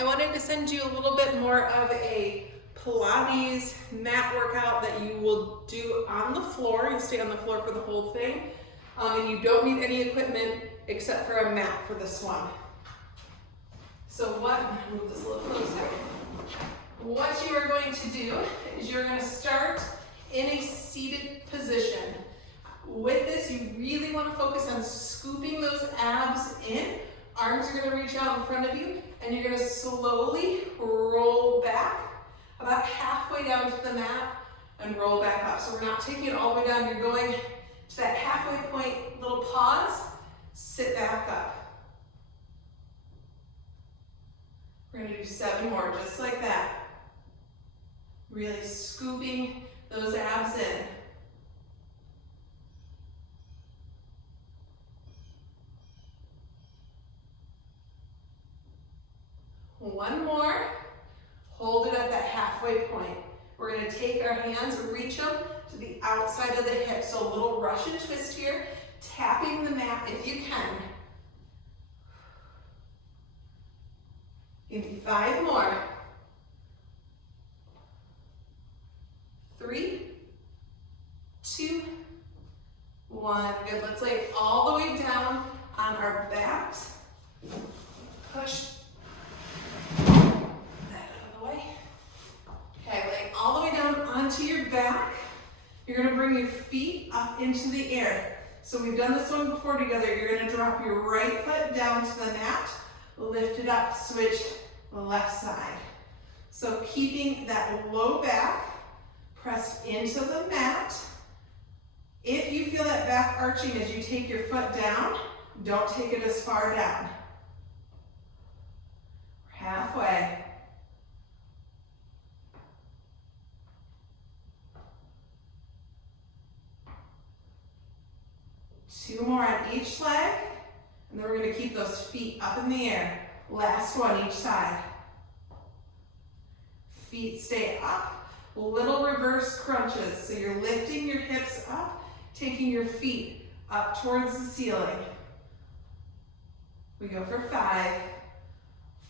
I wanted to send you a little bit more of a Pilates mat workout that you will do on the floor. You stay on the floor for the whole thing. And you don't need any equipment except for a mat for this one. So move this a little closer. What you are going to do is you're going to start in a seated position. With this, you really want to focus on scooping those abs in. Arms are going to reach out in front of you, and you're going to slowly roll back about halfway down to the mat and roll back up. So we're not taking it all the way down. You're going to that halfway point, little pause, sit back up. We're going to do 7 more, just like that. Really scooping those abs in. One more. Hold it at that halfway point. We're going to take our hands, reach them to the outside of the hip. So a little Russian twist here, tapping the mat if you can. Give me 5 more. 3, 2, 1. Good. Let's lay it all the way down on our backs. Push that out of the way. Okay, lay all the way down onto your back. You're going to bring your feet up into the air. So we've done this one before together. You're going to drop your right foot down to the mat, lift it up, switch left side. So keeping that low back pressed into the mat. If you feel that back arching as you take your foot down, don't take it as far down. We're halfway. Two more on each leg, and then we're going to keep those feet up in the air. Last one each side. Feet stay up. Little reverse crunches. So you're lifting your hips up, taking your feet up towards the ceiling. We go for 5,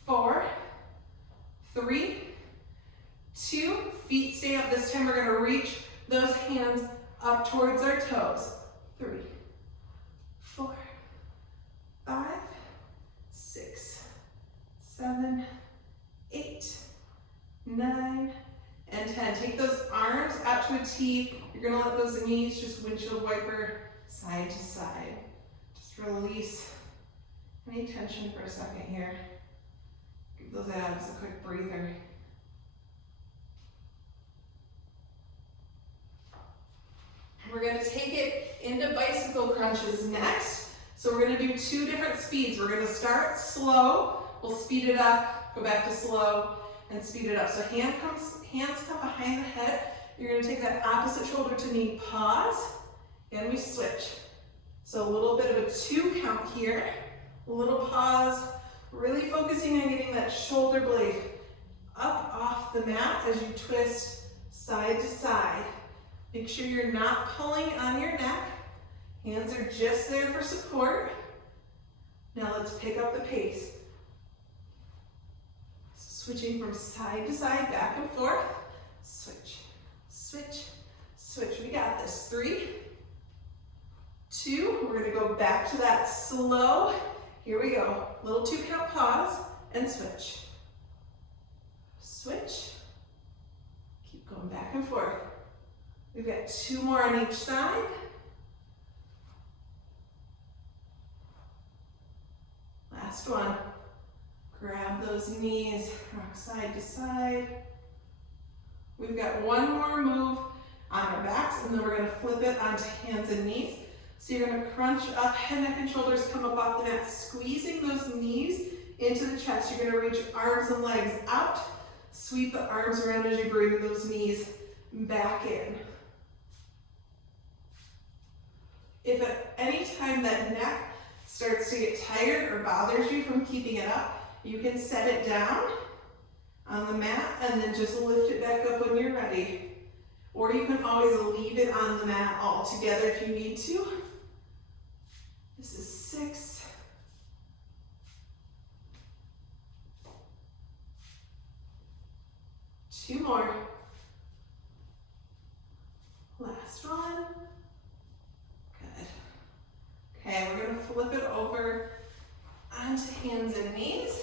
4, 3, 2. Feet stay up. This time we're going to reach those hands up towards our toes. 3, 4, 5, 6, 7, 8, 9, and 10. Take those arms out to a T. You're going to let those knees just windshield wiper side to side. Just release any tension for a second here. Give those abs a quick breather. We're going to take it into bicycle crunches next. So we're going to do 2 different speeds. We're going to start slow. We'll speed it up, go back to slow, and speed it up. So hands come behind the head. You're going to take that opposite shoulder to knee, pause, and we switch. So a little bit of a 2 count here. A little pause, really focusing on getting that shoulder blade up off the mat as you twist side to side. Make sure you're not pulling on your neck. Hands are just there for support. Now let's pick up the pace. Switching from side to side, back and forth. Switch, switch, switch. We got this. 3, 2. We're going to go back to that slow. Here we go. Little 2 count pause and switch. Switch. Keep going back and forth. We've got 2 more on each side. Last one. Grab those knees, rock side to side. We've got 1 more move on our backs, and then we're going to flip it onto hands and knees. So you're going to crunch up, head, neck, and shoulders come up off the mat, squeezing those knees into the chest. You're going to reach arms and legs out. Sweep the arms around as you bring those knees back in. If at any time that neck starts to get tired or bothers you from keeping it up, you can set it down on the mat and then just lift it back up when you're ready. Or you can always leave it on the mat altogether if you need to. This is 6, 2 more. Last one. Good. Okay, we're gonna flip it over onto hands and knees.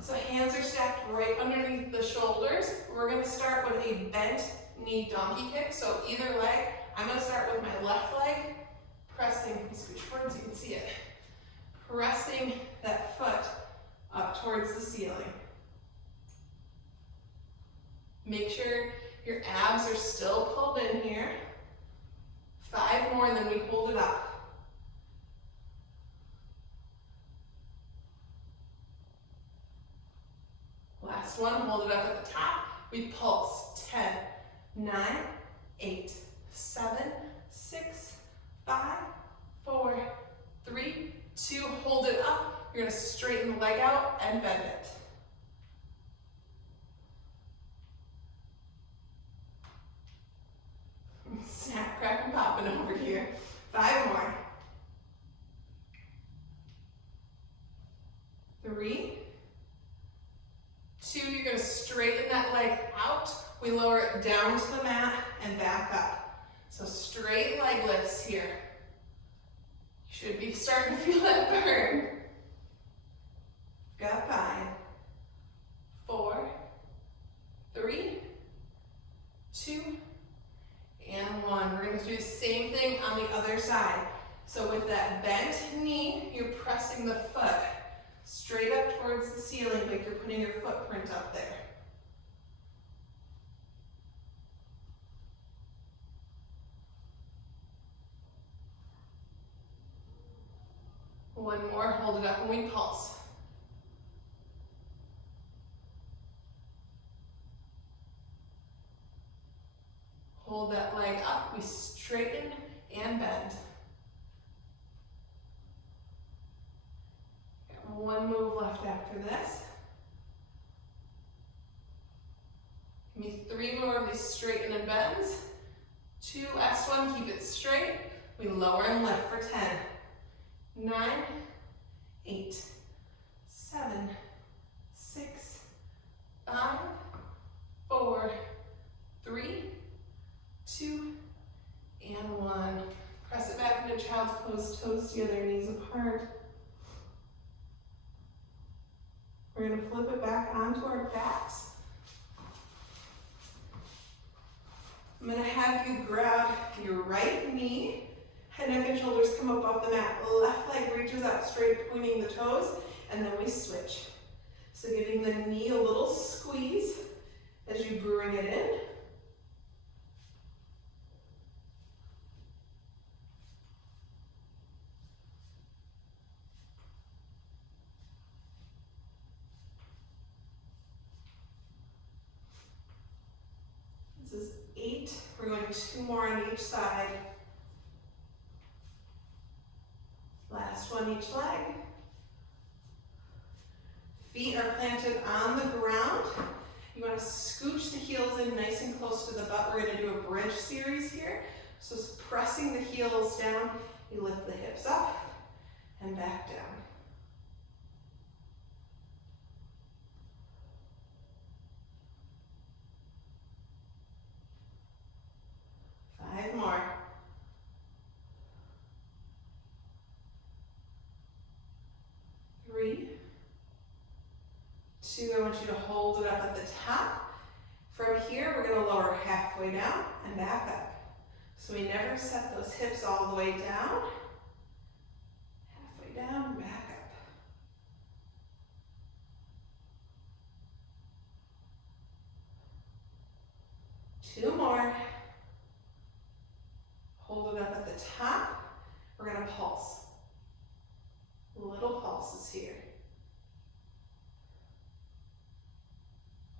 So hands are stacked right underneath the shoulders. We're gonna start with a bent knee donkey kick. So either leg, I'm gonna start with my left leg, pressing, scooch forward so you can see it. Pressing that foot up towards the ceiling. Make sure your abs are still pulled in here. 5 more and then we hold it up. Last one, hold it up at the top. We pulse. 10, 9, 8, 7, 6, 5, 4, 3, 2, hold it up. You're gonna straighten the leg out and bend it. Snap, crack, and popping over here. 5 more. 3, 2, you're gonna straighten that leg out. We lower it down to the mat and back up. So straight leg lifts here. You should be starting to feel that burn. Got 5, 4, 3, 2, and 1. We're going to do the same thing on the other side. So with that bent knee, you're pressing the foot straight up towards the ceiling like you're putting your footprint up there. One more, hold it up and we pulse. Hold that leg up, we straighten and bend. Got one move left after this. Give me 3 more of these straighten and bends. 2, last one, keep it straight. We lower and lift for 10, 9, 8, 7, 6, 5, 4, 3, 2, and 1. Press it back into child's pose, toes together, knees apart. We're going to flip it back onto our backs. I'm going to have you grab your right knee, head, neck, and shoulders come up off the mat. Left leg reaches out straight, pointing the toes, and then we switch. So giving the knee a little squeeze as you bring it in. This is 8. We're going 2 more on each side. Last one each leg. Feet are planted on the ground. You want to scooch the heels in nice and close to the butt. We're going to do a bridge series here. So it's pressing the heels down. You lift the hips up and back down. More. 3, 2, I want you to hold it up at the top. From here, we're going to lower halfway down and back up. So we never set those hips all the way down. Halfway down, back up. Two more. Hold it up at the top. We're going to pulse. Little pulses here.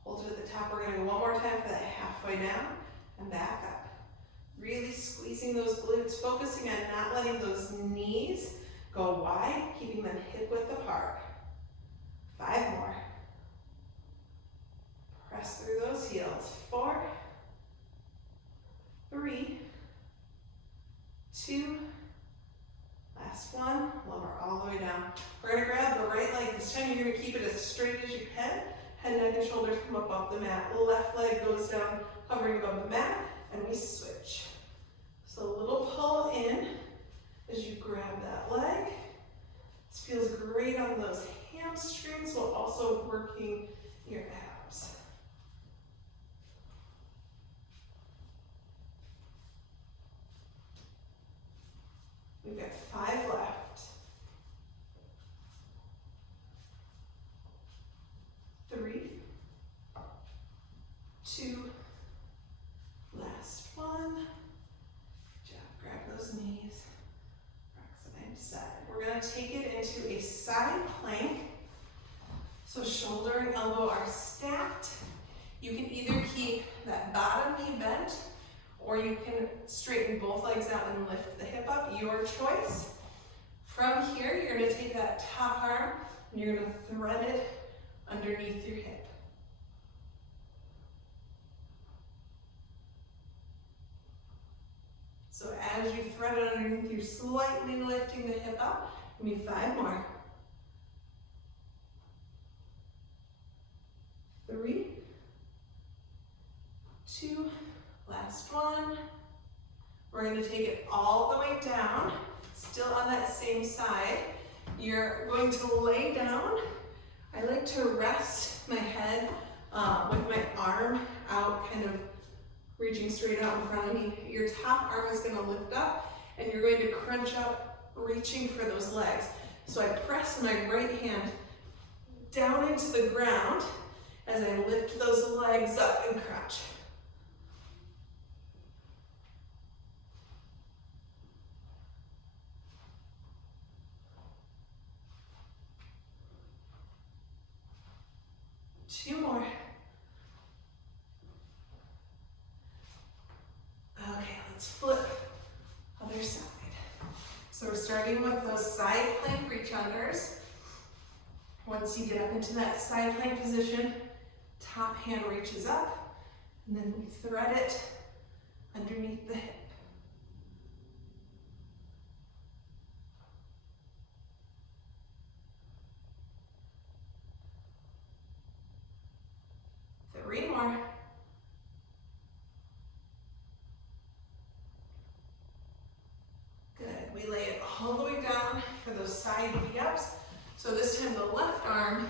Hold it at the top. We're going to go one more time for that halfway down and back up. Really squeezing those glutes, focusing on not letting those knees go wide, keeping them hip width apart. 5 more. Press through those heels. 4, 3, 2, last one, lower all the way down. We're going to grab the right leg. This time you're going to keep it as straight as you can. Head, neck, and shoulders come up off the mat. Left leg goes down, hovering above the mat, and we switch. So a little pull in as you grab that leg. This feels great on those hamstrings while also working your abs. We've got 5 left. 3, 2, last one. Good job, grab those knees, rock side to side. We're gonna take it into a side plank. So shoulder and elbow are stacked. You can either keep that bottom knee bent, or you can straighten both legs out and lift the hip up, your choice. From here, you're gonna take that top arm and you're gonna thread it underneath your hip. So as you thread it underneath, you're slightly lifting the hip up. We need 5 more. 3, 2, last one. We're going to take it all the way down, still on that same side. You're going to lay down. I like to rest my head with my arm out, kind of reaching straight out in front of me. Your top arm is going to lift up, and you're going to crunch up, reaching for those legs. So I press my right hand down into the ground as I lift those legs up and crunch. Two more. Okay, let's flip other side. So we're starting with those side plank reach unders. Once you get up into that side plank position, top hand reaches up, and then we thread it underneath the hip. Three more. Good. We lay it all the way down for those side V-ups. So this time the left arm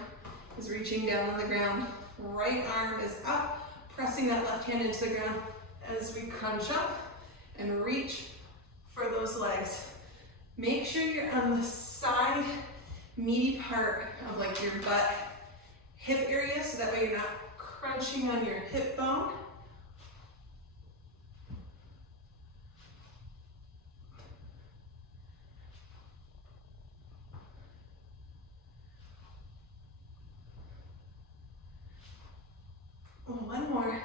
is reaching down on the ground. Right arm is up, pressing that left hand into the ground as we crunch up and reach for those legs. Make sure you're on the side meaty part of like your butt hip area, so that way you're not crunching on your hip bone. One more.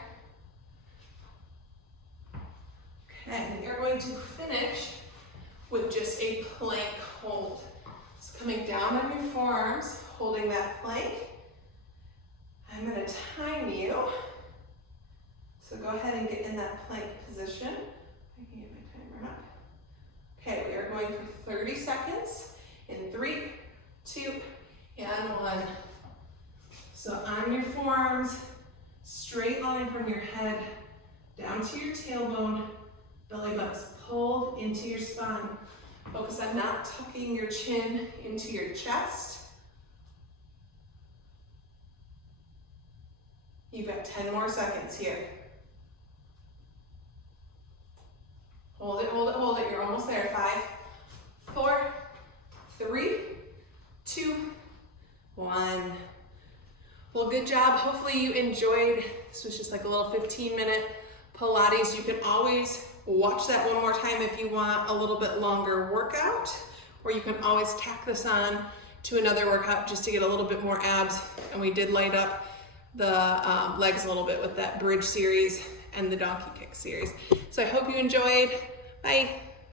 Okay, and you're going to finish with just a plank hold. So coming down on your forearms, holding that plank. I'm going to time you. So go ahead and get in that plank position. I can get my timer up. Okay, we are going for 30 seconds in 3, 2, and 1. So on your forearms, straight line from your head down to your tailbone, belly button's pulled into your spine. Focus on not tucking your chin into your chest. You've got 10 more seconds here. Hold it, hold it, hold it. You're almost there. 5, 4, 3, 2, 1. Well, good job. Hopefully you enjoyed. This was just like a little 15-minute Pilates. You can always watch that one more time if you want a little bit longer workout, or you can always tack this on to another workout just to get a little bit more abs. And we did light up the legs a little bit with that bridge series and the donkey kick series. So I hope you enjoyed. Bye.